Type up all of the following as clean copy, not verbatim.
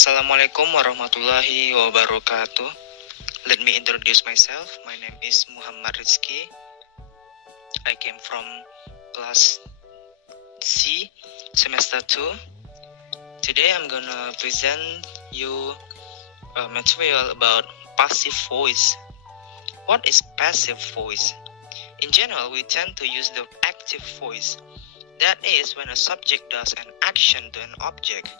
Assalamualaikum warahmatullahi wabarakatuh. Let me introduce myself. My name is Muhammad Ridzky. I came from class C, semester 2. Today I'm gonna present you material about passive voice. What is passive voice? In general, we tend to use the active voice. That is when a subject does an action to an object.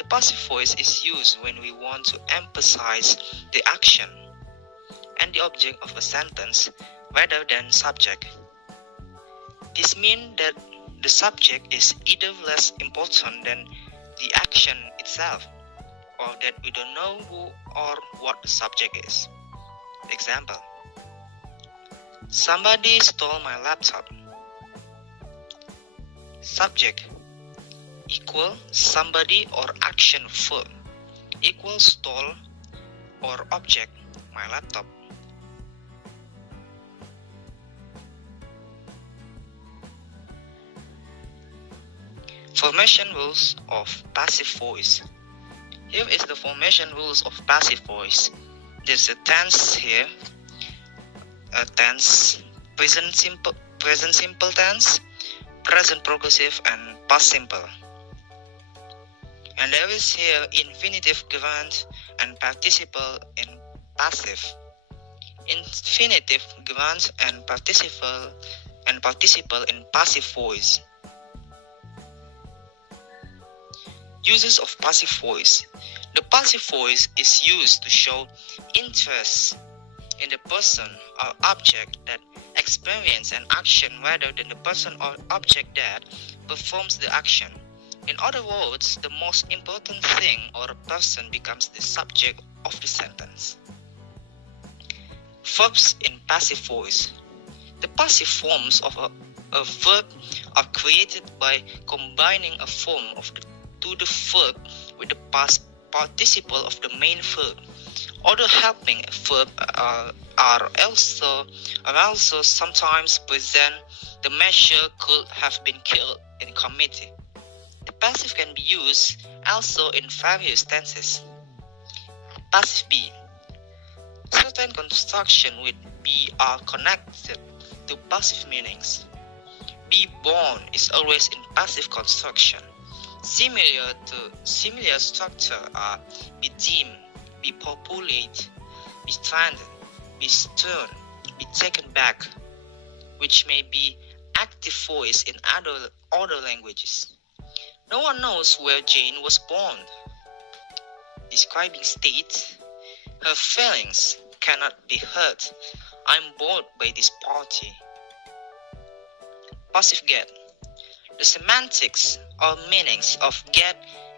The passive voice is used when we want to emphasize the action and the object of a sentence rather than subject. This means that the subject is either less important than the action itself, or that we don't know who or what the subject is. Example: somebody stole my laptop. Subject equal somebody or action verb equal stole or object my laptop. Formation rules of passive voice. Here is the formation rules of passive voice. There's a tense here, a tense, present simple tense, present progressive, and past simple. And there is here infinitive gerund and participle in passive. Infinitive gerund and participle in passive voice. Uses of passive voice. The passive voice is used to show interest in the person or object that experience an action rather than the person or object that performs the action. In other words, the most important thing or a person becomes the subject of the sentence. Verbs in passive voice. The passive forms of a verb are created by combining a form to the verb with the past participle of the main verb. Other helping verbs are also sometimes present. The measure could have been killed in committee. The passive can be used also in various tenses. Passive B. Certain constructions with be are connected to passive meanings. Be born is always in passive construction. Similar structure are be deemed, be populate, be stranded, be stirred, be taken back, which may be active voice in other languages. No one knows where Jane was born. Describing state, her feelings cannot be hurt. I'm bored by this party. Passive get. The semantics or meanings of get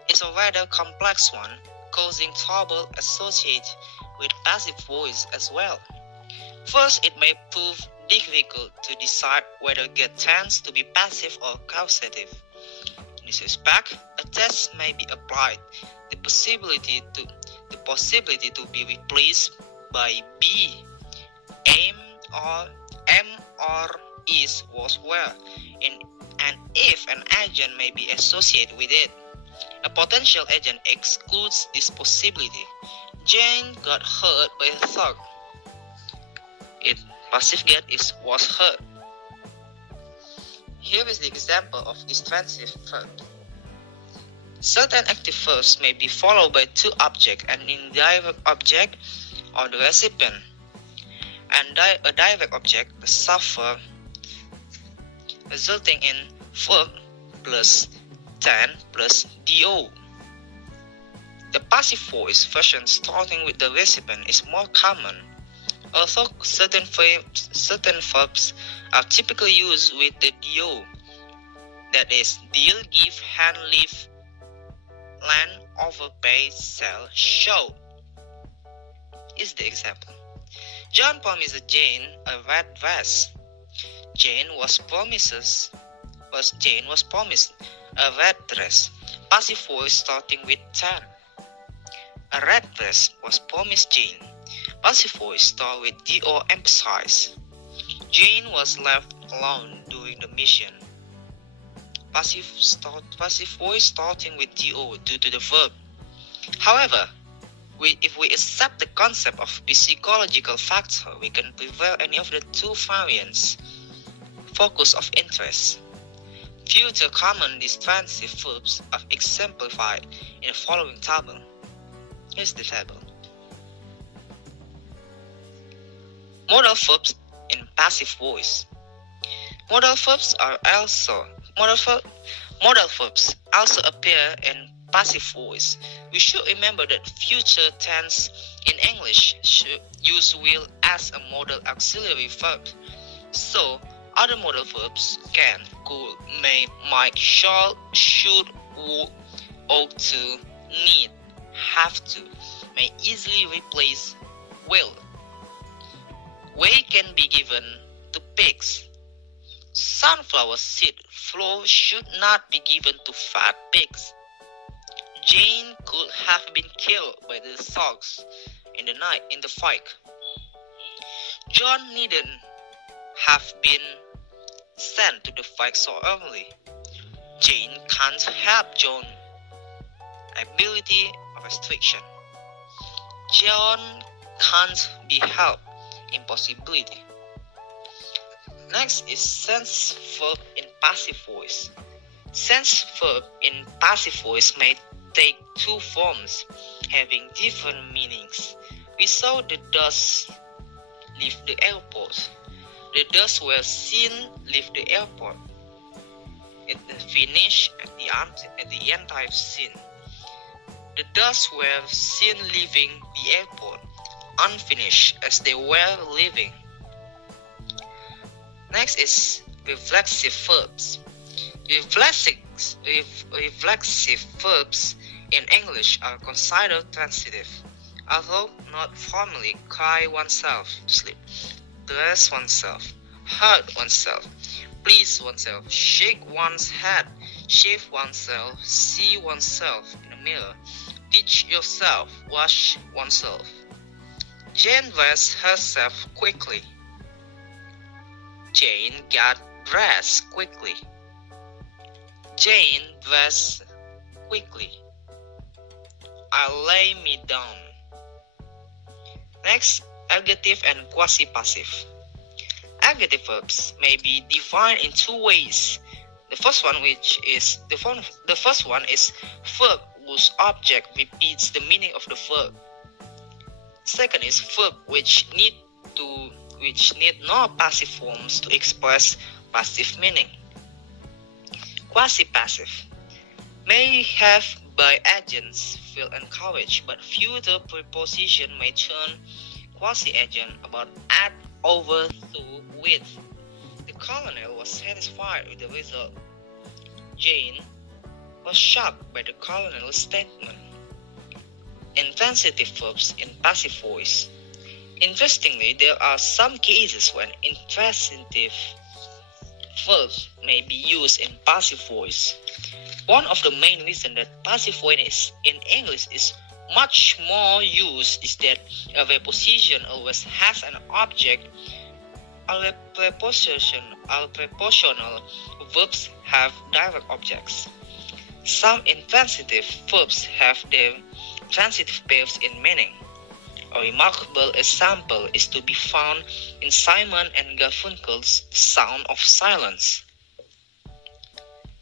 is a rather complex one, causing trouble associated with passive voice as well. First, it may prove difficult to decide whether get tends to be passive or causative. In this respect, a test may be applied. The possibility to be replaced by be, am or is, was, were, and if an agent may be associated with it. A potential agent excludes this possibility. Jane got hurt by a thug. Passive get was hurt. Here is the example of this transitive verb. Certain active verbs may be followed by two objects, an indirect object or the recipient, and a direct object, the subverb, resulting in verb plus 10 plus do. The passive voice version starting with the recipient is more common, although certain verbs are typically used with the do. That is, deal, give, hand, leave, land, overpay, sell, show. Is the example. John promised Jane a red dress. Jane was promised a red dress. Passive voice starting with 10. A red dress was promised Jane. Passive voice start with do emphasize. Jane was left alone during the mission. Passive voice starting with do due to the verb. However, if we accept the concept of psychological factor, we can prevail any of the two variants. Focus of interest. Future common intransitive verbs are exemplified in the following table. Here's the table. Modal verbs in passive voice. Modal verbs also appear in passive voice. We should remember that future tense in English should use will as a modal auxiliary verb. So, other modal verbs can, could, may, might, shall, should, would, ought to, need, have to, may easily replace will. Way can be given to pigs. Sunflower seed flour should not be given to fat pigs. Jane could have been killed by the thugs in the fight. John needn't have been sent to the fight so early. Jane can't help John. Ability of restriction. John can't be helped. Impossibility. Next is sense verb in passive voice. Sense verb in passive voice may take two forms, having different meanings. We saw the dust leave the airport. The dust were seen leave the airport. It finished at the entire scene. The dust were seen leaving the airport, unfinished as they were leaving. Next is reflexive verbs. Reflexive verbs in English are considered transitive, although not formally. Cry oneself to sleep, dress oneself, hurt oneself, please oneself, shake one's head, shave oneself, see oneself in a mirror, teach yourself, wash oneself. Jane dressed herself quickly. Jane got dressed quickly. Jane dressed quickly. I lay me down. Next, adjective and quasipassive. Adjective verbs may be defined in two ways. The first one is verb whose object repeats the meaning of the verb. Second is verb which need no passive forms to express passive meaning. Quasi-passive may have by agents feel encouraged, but future preposition may turn quasi-agent about add, over, through, with. The colonel was satisfied with the result. Jane was shocked by the colonel's statement. Intransitive verbs in passive voice. Interestingly, there are some cases when intransitive verbs may be used in passive voice. One of the main reasons that passive voice in English is much more used is that a preposition always has an object. All prepositional verbs have direct objects. Some intransitive verbs have their transitive pairs in meaning. A remarkable example is to be found in Simon and Garfunkel's The Sound of Silence.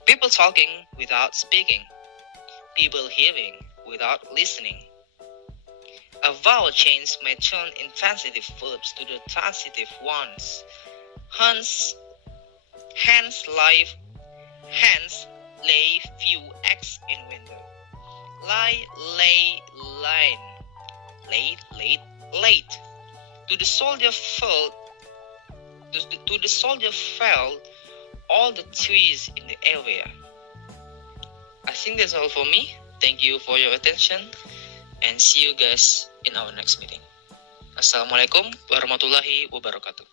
People talking without speaking. People hearing without listening. A vowel change may turn intransitive verbs to the transitive ones. Hence, lay few eggs in winter. Lie, lay, line. Late. To the soldier fell all the trees in the area. I think that's all for me. Thank you for your attention and see you guys in our next meeting. Assalamualaikum warahmatullahi wabarakatuh.